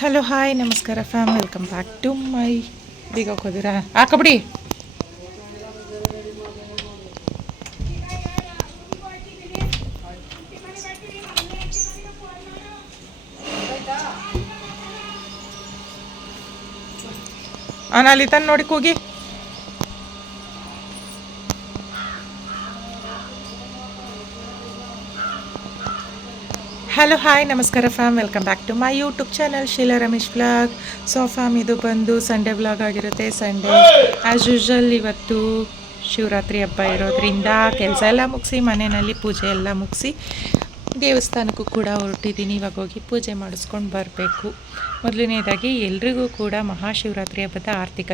Hello hi ನಮಸ್ಕಾರ fam, welcome back to my ಬೀಗ ಹೋದಿರಾ ಹಾಕಬಿಡಿ. ಅಲ್ಲಿ ತಾನು ನೋಡಿ ಕೂಗಿ. ಹಲೋ ಹಾಯ್ ನಮಸ್ಕಾರ fam, welcome back to my YouTube channel Sheela Ramesh vlog. So fam, ಇದು ಬಂದು ಸಂಡೇ ವ್ಲಾಗ್ ಆಗಿರುತ್ತೆ. ಸಂಡೇ ಆ್ಯಸ್ ಯೂಶ್ವಲ್ ಇವತ್ತು ಶಿವರಾತ್ರಿ ಹಬ್ಬ ಇರೋದ್ರಿಂದ ಕೆಲಸ ಎಲ್ಲ ಮುಗಿಸಿ, ಮನೆಯಲ್ಲಿ ಪೂಜೆ ಎಲ್ಲ ಮುಗಿಸಿ ದೇವಸ್ಥಾನಕ್ಕೂ ಕೂಡ ಹೊರಟಿದ್ದೀನಿ. ಇವಾಗ ಹೋಗಿ ಪೂಜೆ ಮಾಡಿಸ್ಕೊಂಡು ಬರಬೇಕು. ಮೊದಲನೇದಾಗಿ ಎಲ್ರಿಗೂ ಕೂಡ ಮಹಾಶಿವರಾತ್ರಿ ಹಬ್ಬದ ಆರ್ಥಿಕ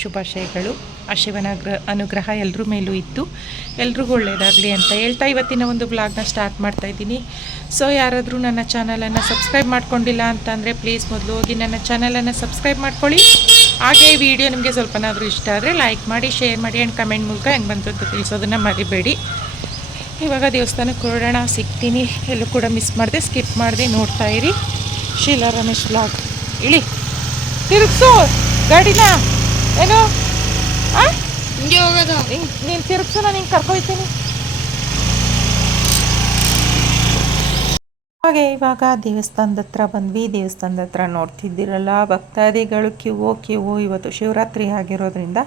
ಶುಭಾಶಯಗಳು. ಆ ಶಿವನ ಅನುಗ್ರಹ ಎಲ್ಲರ ಮೇಲೂ ಇದ್ದು ಎಲ್ರಿಗೂ ಒಳ್ಳೆಯದಾಗಲಿ ಅಂತ ಹೇಳ್ತಾ ಇವತ್ತಿನ ಒಂದು ಬ್ಲಾಗ್ನ ಸ್ಟಾರ್ಟ್ ಮಾಡ್ತಾಯಿದ್ದೀನಿ. ಸೊ ಯಾರಾದರೂ ನನ್ನ ಚಾನಲನ್ನು ಸಬ್ಸ್ಕ್ರೈಬ್ ಮಾಡ್ಕೊಂಡಿಲ್ಲ ಅಂತಂದರೆ ಪ್ಲೀಸ್ ಮೊದಲು ಹೋಗಿ ನನ್ನ ಚಾನಲನ್ನು ಸಬ್ಸ್ಕ್ರೈಬ್ ಮಾಡ್ಕೊಳ್ಳಿ. ಹಾಗೆ ಈ ವಿಡಿಯೋ ನಿಮಗೆ ಸ್ವಲ್ಪನಾದರೂ ಇಷ್ಟ ಆದರೆ ಲೈಕ್ ಮಾಡಿ, ಶೇರ್ ಮಾಡಿ ಆ್ಯಂಡ್ ಕಮೆಂಟ್ ಮೂಲಕ ಹೆಂಗೆ ಬಂತು ಅಂತ ತಿಳಿಸೋದನ್ನು ಮರಿಬೇಡಿ. ಇವಾಗ ದೇವಸ್ಥಾನಕ್ಕೆ ಹೊರಡೋಣ, ಸಿಗ್ತೀನಿ. ಎಲ್ಲೂ ಕೂಡ ಮಿಸ್ ಮಾಡಿದೆ, ಸ್ಕಿಪ್ ಮಾಡಿದೆ, ನೋಡ್ತಾ ಇರಿ ಶೀಲಾ ರಮೇಶ್ ವ್ಲಾಗ್. ಇಳಿ, ತಿರುಗಿಸು ಗಾಡಿನ. ಏನು ಹಿಂಗೆ ಹೋಗೋದು? ನೀನು ತಿರುಗಿಸು, ನಾನು ಹಿಂಗೆ ಕರ್ಕೊಯ್ತೀನಿ. ಹಾಗೆ ಇವಾಗ ದೇವಸ್ಥಾನದ ಹತ್ರ ಬಂದ್ವಿ. ದೇವಸ್ಥಾನದ ಹತ್ರ ನೋಡ್ತಿದ್ದೀರಲ್ಲ, ಭಕ್ತಾದಿಗಳು ಕ್ಯೂ. ಇವತ್ತು ಶಿವರಾತ್ರಿ ಆಗಿರೋದ್ರಿಂದ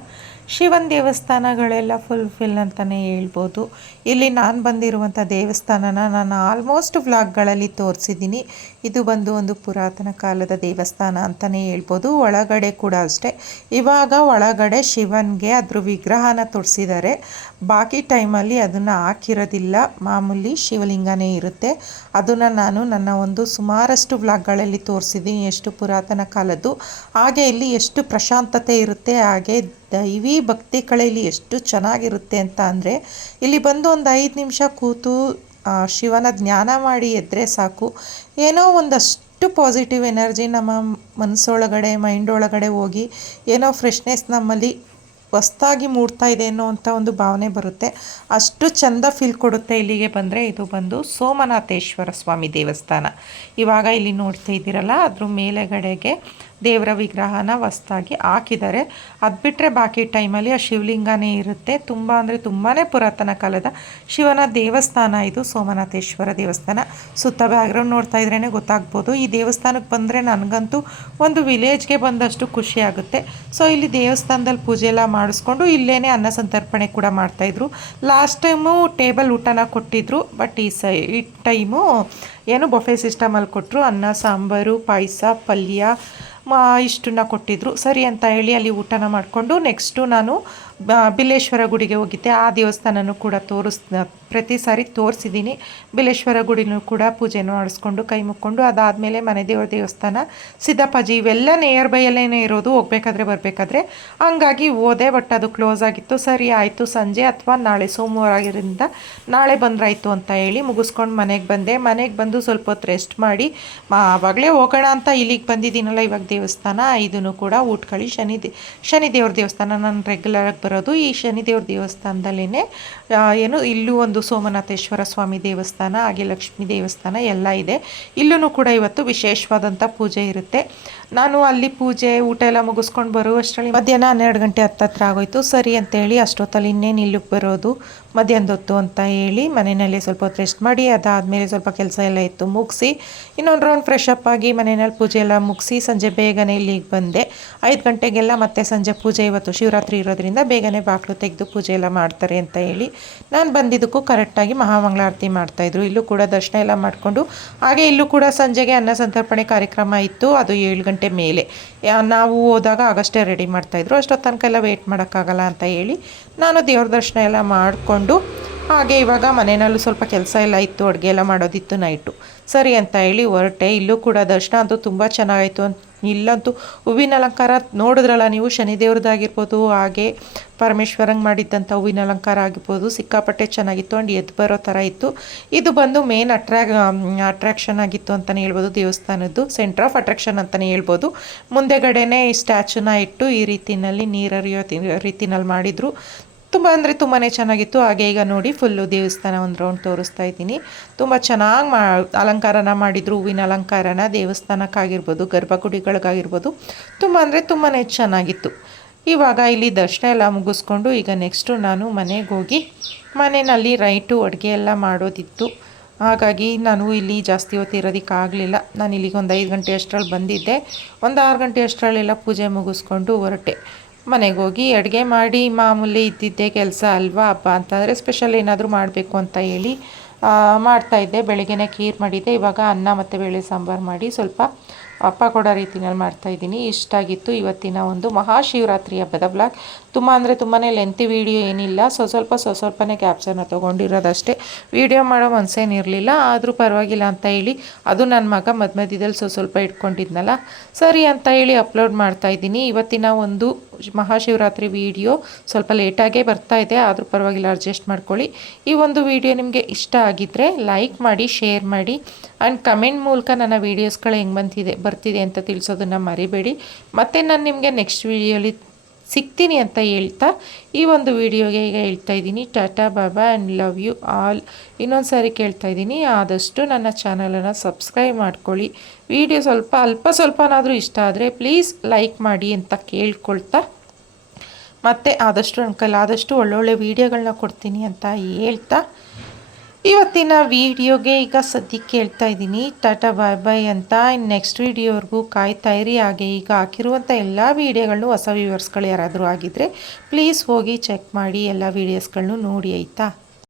ಶಿವನ ದೇವಸ್ಥಾನಗಳೆಲ್ಲ ಫುಲ್ ಅಂತಲೇ ಹೇಳ್ಬೋದು. ಇಲ್ಲಿ ನಾನು ಬಂದಿರುವಂಥ ದೇವಸ್ಥಾನನ ನಾನು ಆಲ್ಮೋಸ್ಟ್ ವ್ಲಾಗ್ಗಳಲ್ಲಿ ತೋರಿಸಿದ್ದೀನಿ. ಇದು ಬಂದು ಒಂದು ಪುರಾತನ ಕಾಲದ ದೇವಸ್ಥಾನ ಅಂತಲೇ ಹೇಳ್ಬೋದು. ಒಳಗಡೆ ಕೂಡ ಅಷ್ಟೇ. ಇವಾಗ ಒಳಗಡೆ ಶಿವನಿಗೆ ಅದ್ರ ವಿಗ್ರಹನ ತೋರಿಸಿದ್ದಾರೆ. ಬಾಕಿ ಟೈಮಲ್ಲಿ ಅದನ್ನು ಹಾಕಿರೋದಿಲ್ಲ, ಮಾಮೂಲಿ ಶಿವಲಿಂಗನೇ ಇರುತ್ತೆ. ಅದನ್ನು ನಾನು ನನ್ನ ಒಂದು ಸುಮಾರಷ್ಟು ವ್ಲಾಗ್ಗಳಲ್ಲಿ ತೋರಿಸಿದ್ದೀನಿ, ಎಷ್ಟು ಪುರಾತನ ಕಾಲದ್ದು. ಹಾಗೆ ಇಲ್ಲಿ ಎಷ್ಟು ಪ್ರಶಾಂತತೆ ಇರುತ್ತೆ, ಹಾಗೆ ದೈವಿ ಭಕ್ತಿ ಕಳೆಯಲ್ಲಿ ಎಷ್ಟು ಚೆನ್ನಾಗಿರುತ್ತೆ ಅಂತ ಅಂದರೆ, ಇಲ್ಲಿ ಬಂದು ಒಂದು 5 ನಿಮಿಷ ಕೂತು ಶಿವನ ಜ್ಞಾನ ಮಾಡಿ ಎದ್ದರೆ ಸಾಕು, ಏನೋ ಒಂದಷ್ಟು ಪಾಸಿಟಿವ್ ಎನರ್ಜಿ ನಮ್ಮ ಮನಸ್ಸೊಳಗಡೆ, ಮೈಂಡ್ ಒಳಗಡೆ ಹೋಗಿ ಏನೋ ಫ್ರೆಶ್ನೆಸ್ ನಮ್ಮಲ್ಲಿ ಹೊಸ್ದಾಗಿ ಮೂಡ್ತಾ ಇದೆ ಅನ್ನೋ ಅಂಥ ಒಂದು ಭಾವನೆ ಬರುತ್ತೆ. ಅಷ್ಟು ಚೆಂದ ಫೀಲ್ ಕೊಡುತ್ತೆ ಇಲ್ಲಿಗೆ ಬಂದರೆ. ಇದು ಬಂದು ಸೋಮನಾಥೇಶ್ವರ ಸ್ವಾಮಿ ದೇವಸ್ಥಾನ. ಇವಾಗ ಇಲ್ಲಿ ನೋಡ್ತಾ ಇದ್ದೀರಲ್ಲ, ಅದ್ರ ಮೇಲೆಗಡೆಗೆ ದೇವರ ವಿಗ್ರಹನ ಹೊಸ್ದಾಗಿ ಹಾಕಿದ್ದಾರೆ. ಅದು ಬಿಟ್ಟರೆ ಬಾಕಿ ಟೈಮಲ್ಲಿ ಆ ಶಿವಲಿಂಗನೇ ಇರುತ್ತೆ. ತುಂಬ ಅಂದರೆ ತುಂಬಾ ಪುರಾತನ ಕಾಲದ ಶಿವನ ದೇವಸ್ಥಾನ ಇದು, ಸೋಮನಾಥೇಶ್ವರ ದೇವಸ್ಥಾನ. ಸುತ್ತ ಬ್ಯಾಕ್ಗ್ರೌಂಡ್ ನೋಡ್ತಾ ಇದ್ರೇ ಗೊತ್ತಾಗ್ಬೋದು. ಈ ದೇವಸ್ಥಾನಕ್ಕೆ ಬಂದರೆ ನನಗಂತೂ ಒಂದು ವಿಲೇಜ್ಗೆ ಬಂದಷ್ಟು ಖುಷಿ ಆಗುತ್ತೆ. ಸೊ ಇಲ್ಲಿ ದೇವಸ್ಥಾನದಲ್ಲಿ ಪೂಜೆ ಎಲ್ಲ ಮಾಡಿಸ್ಕೊಂಡು ಇಲ್ಲೇ ಅನ್ನ ಸಂತರ್ಪಣೆ ಕೂಡ ಮಾಡ್ತಾಯಿದ್ರು. ಲಾಸ್ಟ್ ಟೈಮು ಟೇಬಲ್ ಊಟನ ಕೊಟ್ಟಿದ್ರು, ಬಟ್ ಈ ಟೈಮು ಏನು ಬೊಫೆ ಸಿಸ್ಟಮಲ್ಲಿ ಕೊಟ್ಟರು. ಅನ್ನ, ಸಾಂಬಾರು, ಪಾಯಸ, ಪಲ್ಯ ಇಷ್ಟನ್ನ ಕೊಟ್ಟಿದ್ರು. ಸರಿ ಅಂತ ಹೇಳಿ ಅಲ್ಲಿ ಊಟನ ಮಾಡಿಕೊಂಡು ನೆಕ್ಸ್ಟು ನಾನು ಬಿಲ್ಲೇಶ್ವರ ಗುಡಿಗೆ ಹೋಗಿದ್ದೆ. ಆ ದೇವಸ್ಥಾನನೂ ಕೂಡ ಪ್ರತಿ ಸಾರಿ ತೋರಿಸಿದ್ದೀನಿ. ಬಿಲ್ಲೇಶ್ವರ ಗುಡಿನೂ ಕೂಡ ಪೂಜೆನೂ ಮಾಡಿಸ್ಕೊಂಡು ಕೈ ಮುಕ್ಕೊಂಡು ಅದಾದಮೇಲೆ ಮನೆ ದೇವರ ದೇವಸ್ಥಾನ, ಸಿದ್ದಪ್ಪಾಜಿ ಇವೆಲ್ಲ ನಿಯರ್ ಬೈಯಲ್ಲೇ ಇರೋದು, ಹೋಗ್ಬೇಕಾದ್ರೆ ಬರಬೇಕಾದ್ರೆ. ಹಂಗಾಗಿ ಹೋದೆ, ಬಟ್ ಅದು ಕ್ಲೋಸ್ ಆಗಿತ್ತು. ಸರಿ ಆಯಿತು, ಸಂಜೆ ಅಥವಾ ನಾಳೆ ಸೋಮವಾರ ಆಗಿರೋದ್ರಿಂದ ನಾಳೆ ಬಂದ್ರಾಯ್ತು ಅಂತ ಹೇಳಿ ಮುಗಿಸ್ಕೊಂಡು ಮನೆಗೆ ಬಂದೆ. ಮನೆಗೆ ಬಂದು ಸ್ವಲ್ಪ ಹೊತ್ತು ರೆಸ್ಟ್ ಮಾಡಿ ಆವಾಗಲೇ ಹೋಗೋಣ ಅಂತ ಇಲ್ಲಿಗೆ ಬಂದಿದ್ದೀನಲ್ಲ ಇವಾಗ ದೇವಸ್ಥಾನ. ಇದನ್ನು ಕೂಡ ಊಟ್ಕಳಿ ಶನಿ ದೇವ್ರ ದೇವಸ್ಥಾನ. ನಾನು ರೆಗ್ಯುಲರಾಗಿ ಬರೋದು ಈ ಶನಿ ದೇವ್ರ ದೇವಸ್ಥಾನದಲ್ಲೇ. ಇಲ್ಲೂ ಒಂದು ಸೋಮನಾಥೇಶ್ವರ ಸ್ವಾಮಿ ದೇವಸ್ಥಾನ, ಹಾಗೆ ಲಕ್ಷ್ಮೀ ದೇವಸ್ಥಾನ ಎಲ್ಲ ಇದೆ. ಇಲ್ಲೂ ಕೂಡ ಇವತ್ತು ವಿಶೇಷವಾದಂಥ ಪೂಜೆ ಇರುತ್ತೆ. ನಾನು ಅಲ್ಲಿ ಪೂಜೆ ಊಟ ಎಲ್ಲ ಮುಗಿಸ್ಕೊಂಡು ಬರುವಷ್ಟರಲ್ಲಿ ಮಧ್ಯಾಹ್ನ 12 ಗಂಟೆ ಹತ್ತತ್ರ ಆಗೋಯ್ತು. ಸರಿ ಅಂತೇಳಿ ಅಷ್ಟೊತ್ತಲ್ಲಿ ಇನ್ನೇನು ಇಲ್ಲಿಗೆ ಬರೋದು ಮಧ್ಯಾಹ್ನದ ಹೊತ್ತು ಅಂತ ಹೇಳಿ ಮನೆಯಲ್ಲೇ ಸ್ವಲ್ಪ ಹೊತ್ತು ರೆಸ್ಟ್ ಮಾಡಿ ಅದಾದಮೇಲೆ ಸ್ವಲ್ಪ ಕೆಲಸ ಎಲ್ಲ ಇತ್ತು ಮುಗಿಸಿ ಇನ್ನೊಂದು ರೌಂಡ್ ಫ್ರೆಶ್ ಅಪ್ ಆಗಿ ಮನೆಯಲ್ಲಿ ಪೂಜೆ ಎಲ್ಲ ಮುಗಿಸಿ ಸಂಜೆ ಬೇಗನೆ ಇಲ್ಲಿಗೆ ಬಂದೆ. 5 ಗಂಟೆಗೆಲ್ಲ ಮತ್ತೆ ಸಂಜೆ ಪೂಜೆ. ಇವತ್ತು ಶಿವರಾತ್ರಿ ಇರೋದ್ರಿಂದ ಬೇಗನೆ ಬಾಗಿಲು ತೆಗೆದು ಪೂಜೆ ಎಲ್ಲ ಮಾಡ್ತಾರೆ ಅಂತ ಹೇಳಿ ನಾನು ಬಂದಿದ್ದಕ್ಕೂ ಕರೆಕ್ಟಾಗಿ ಮಹಾಮಂಗಳಾರತಿ ಮಾಡ್ತಾಯಿದ್ರು. ಇಲ್ಲೂ ಕೂಡ ದರ್ಶನ ಎಲ್ಲ ಮಾಡಿಕೊಂಡು ಹಾಗೆ ಇಲ್ಲೂ ಕೂಡ ಸಂಜೆಗೆ ಅನ್ನ ಸಂತರ್ಪಣೆ ಕಾರ್ಯಕ್ರಮ ಇತ್ತು. ಅದು 7 ಗಂಟೆ ಮೇಲೆ. ನಾವು ಹೋದಾಗ ಆಗಷ್ಟೇ ರೆಡಿ ಮಾಡ್ತಾಯಿದ್ರು. ಅಷ್ಟೊತ್ತು ತನಕ ಎಲ್ಲ ವೆಯ್ಟ್ ಮಾಡೋಕ್ಕಾಗಲ್ಲ ಅಂತ ಹೇಳಿ ನಾನು ದೇವ್ರ ದರ್ಶನ ಎಲ್ಲ ಮಾಡಿಕೊಂಡು ಹಾಗೆ ಇವಾಗ ಮನೆಯಲ್ಲೂ ಸ್ವಲ್ಪ ಕೆಲಸ ಎಲ್ಲ ಇತ್ತು, ಅಡುಗೆ ಎಲ್ಲ ಮಾಡೋದಿತ್ತು ನೈಟು. ಸರಿ ಅಂತ ಹೇಳಿ ಹೊರಟೆ. ಇಲ್ಲೂ ಕೂಡ ದರ್ಶನ ಅಂತೂ ತುಂಬ ಚೆನ್ನಾಗಾಯಿತು ಇಲ್ಲಂತೂ ಹೂವಿನ ಅಲಂಕಾರ ನೋಡಿದ್ರಲ್ಲ ನೀವು, ಶನಿದೇವ್ರದ್ದಾಗಿರ್ಬೋದು, ಹಾಗೆ ಪರಮೇಶ್ವರಂಗೆ ಮಾಡಿದ್ದಂಥ ಹೂವಿನ ಅಲಂಕಾರ ಆಗಿರ್ಬೋದು, ಸಿಕ್ಕಾಪಟ್ಟೆ ಚೆನ್ನಾಗಿತ್ತು. ಆ್ಯಂಡ್ ಎದ್ದು ಬರೋ ಥರ ಇತ್ತು. ಇದು ಬಂದು ಮೇನ್ ಅಟ್ರಾಕ್ಷನ್ ಆಗಿತ್ತು ಅಂತಲೇ ಹೇಳ್ಬೋದು. ದೇವಸ್ಥಾನದ್ದು ಸೆಂಟ್ರ್ ಆಫ್ ಅಟ್ರಾಕ್ಷನ್ ಅಂತಲೇ ಹೇಳ್ಬೋದು. ಮುಂದೆಗಡೆನೇ ಈ ಸ್ಟ್ಯಾಚುನ ಇಟ್ಟು ಈ ರೀತಿಯಲ್ಲಿ ನೀರರಿಯೋ ರೀತಿನಲ್ಲಿ ಮಾಡಿದರು. ತುಂಬ ಅಂದರೆ ತುಂಬಾ ಚೆನ್ನಾಗಿತ್ತು. ಹಾಗೆ ಈಗ ನೋಡಿ ಫುಲ್ಲು ದೇವಸ್ಥಾನ ಒಂದು ರೌಂಡ್ ತೋರಿಸ್ತಾ ಇದ್ದೀನಿ. ತುಂಬ ಚೆನ್ನಾಗಿ ಅಲಂಕಾರನ ಮಾಡಿದರು. ಹೂವಿನ ಅಲಂಕಾರನ ದೇವಸ್ಥಾನಕ್ಕಾಗಿರ್ಬೋದು, ಗರ್ಭಗುಡಿಗಳಿಗಾಗಿರ್ಬೋದು, ತುಂಬ ಅಂದರೆ ತುಂಬಾ ಚೆನ್ನಾಗಿತ್ತು. ಇವಾಗ ಇಲ್ಲಿ ದರ್ಶನ ಎಲ್ಲ ಮುಗಿಸ್ಕೊಂಡು ಈಗ ನೆಕ್ಸ್ಟು ನಾನು ಮನೆಗೆ ಹೋಗಿ ಮನೆಯಲ್ಲಿ ರೈಟು ಅಡುಗೆ ಎಲ್ಲ ಮಾಡೋದಿತ್ತು. ಹಾಗಾಗಿ ನಾನು ಇಲ್ಲಿ ಜಾಸ್ತಿ ಹೊತ್ತು ಇರೋದಕ್ಕಾಗಲಿಲ್ಲ. ನಾನು ಇಲ್ಲಿಗೆ ಒಂದು 5 ಗಂಟೆ ಅಷ್ಟರಲ್ಲಿ ಬಂದಿದ್ದೆ. ಒಂದು 6 ಗಂಟೆ ಅಷ್ಟರಲ್ಲೆಲ್ಲ ಪೂಜೆ ಮುಗಿಸ್ಕೊಂಡು ಹೊರಟೆ. ಮನೆಗೆ ಹೋಗಿ ಅಡುಗೆ ಮಾಡಿ ಮಾಮೂಲಿ ಇದ್ದಿದ್ದೆ ಕೆಲಸ ಅಲ್ವಾ. ಹಬ್ಬ ಅಂತಂದರೆ ಸ್ಪೆಷಲ್ ಏನಾದರೂ ಮಾಡಬೇಕು ಅಂತ ಹೇಳಿ ಮಾಡ್ತಾಯಿದ್ದೆ. ಬೆಳಗ್ಗೆನೇ ಖೀರ್ ಮಾಡಿದ್ದೆ. ಇವಾಗ ಅನ್ನ ಮತ್ತು ಬೇಳೆ ಸಾಂಬಾರು ಮಾಡಿ ಸ್ವಲ್ಪ ಅಪ್ಪ ಕೊಡೋ ರೀತಿನಲ್ಲಿ ಮಾಡ್ತಾಯಿದ್ದೀನಿ. ಇಷ್ಟಾಗಿತ್ತು ಇವತ್ತಿನ ಒಂದು ಮಹಾಶಿವರಾತ್ರಿ ಹಬ್ಬದ ಬ್ಲಾಗ್. ತುಂಬ ಅಂದರೆ ತುಂಬಾ ಲೆಂತಿ ವೀಡಿಯೋ ಏನಿಲ್ಲ, ಸ್ವಲ್ಪನೇ ಕ್ಯಾಪ್ಚರ್ನ ತೊಗೊಂಡಿರೋದಷ್ಟೇ. ವೀಡಿಯೋ ಮಾಡೋ ಮನಸ್ಸೇನಿರಲಿಲ್ಲ, ಆದರೂ ಪರವಾಗಿಲ್ಲ ಅಂತ ಹೇಳಿ, ಅದು ನನ್ನ ಮಗ ಮಧ್ಯದಲ್ಲಿ ಸ್ವಲ್ಪ ಇಟ್ಕೊಂಡಿದ್ನಲ್ಲ, ಸರಿ ಅಂತ ಹೇಳಿ ಅಪ್ಲೋಡ್ ಮಾಡ್ತಾಯಿದ್ದೀನಿ. ಇವತ್ತಿನ ಒಂದು ಮಹಾಶಿವರಾತ್ರಿ ವೀಡಿಯೋ ಸ್ವಲ್ಪ ಲೇಟಾಗೇ ಬರ್ತಾಯಿದೆ, ಆದರೂ ಪರವಾಗಿಲ್ಲ, ಅಡ್ಜಸ್ಟ್ ಮಾಡ್ಕೊಳ್ಳಿ. ಈ ಒಂದು ವೀಡಿಯೋ ನಿಮಗೆ ಇಷ್ಟ ಆಗಿದ್ದರೆ ಲೈಕ್ ಮಾಡಿ, ಶೇರ್ ಮಾಡಿ, ಆ್ಯಂಡ್ ಕಮೆಂಟ್ ಮೂಲಕ ನನ್ನ ವೀಡಿಯೋಸ್ಗಳು ಹೆಂಗೆ ಬರ್ತಿದೆ ಅಂತ ತಿಳಿಸೋದನ್ನು ಮರಿಬೇಡಿ. ಮತ್ತು ನಾನು ನಿಮಗೆ ನೆಕ್ಸ್ಟ್ ವೀಡಿಯೋಲಿ ಸಿಗ್ತೀನಿ ಅಂತ ಹೇಳ್ತಾ ಈ ಒಂದು ವೀಡಿಯೋಗೆ ಈಗ ಹೇಳ್ತಾ ಇದ್ದೀನಿ ಟಾಟಾ ಬಾಬಾ ಆ್ಯಂಡ್ ಲವ್ ಯು ಆಲ್. ಇನ್ನೊಂದು ಸಾರಿ ಕೇಳ್ತಾ ಇದ್ದೀನಿ, ಆದಷ್ಟು ನನ್ನ ಚಾನಲನ್ನು ಸಬ್ಸ್ಕ್ರೈಬ್ ಮಾಡ್ಕೊಳ್ಳಿ. ವೀಡಿಯೋ ಸ್ವಲ್ಪನಾದರೂ ಇಷ್ಟ ಆದರೆ ಪ್ಲೀಸ್ ಲೈಕ್ ಮಾಡಿ ಅಂತ ಕೇಳ್ಕೊಳ್ತಾ, ಮತ್ತು ಆದಷ್ಟು ನನ್ನ ಕೈಲಾದಷ್ಟು ಒಳ್ಳೊಳ್ಳೆ ವೀಡಿಯೋಗಳನ್ನ ಕೊಡ್ತೀನಿ ಅಂತ ಹೇಳ್ತಾ ಇವತ್ತಿನ ವೀಡಿಯೋಗೆ ಈಗ ಸದ್ಯಕ್ಕೆ ಹೇಳ್ತಾ ಇದ್ದೀನಿ ಟಾಟಾ ಬಾಯ್ ಬಾಯ್ ಅಂತ. ನೆಕ್ಸ್ಟ್ ವೀಡಿಯೋವರೆಗೂ ಕಾಯ್ತಾ ಇರಿ. ಹಾಗೆ ಈಗ ಹಾಕಿರುವಂಥ ಎಲ್ಲ ವೀಡಿಯೋಗಳನ್ನು ಹೊಸ ವ್ಯೂವರ್ಸ್ಗಳು ಯಾರಾದರೂ ಆಗಿದ್ದರೆ ಪ್ಲೀಸ್ ಹೋಗಿ ಚೆಕ್ ಮಾಡಿ ಎಲ್ಲ ವೀಡಿಯೋಸ್ಗಳನ್ನೂ ನೋಡಿ ಆಯಿತಾ.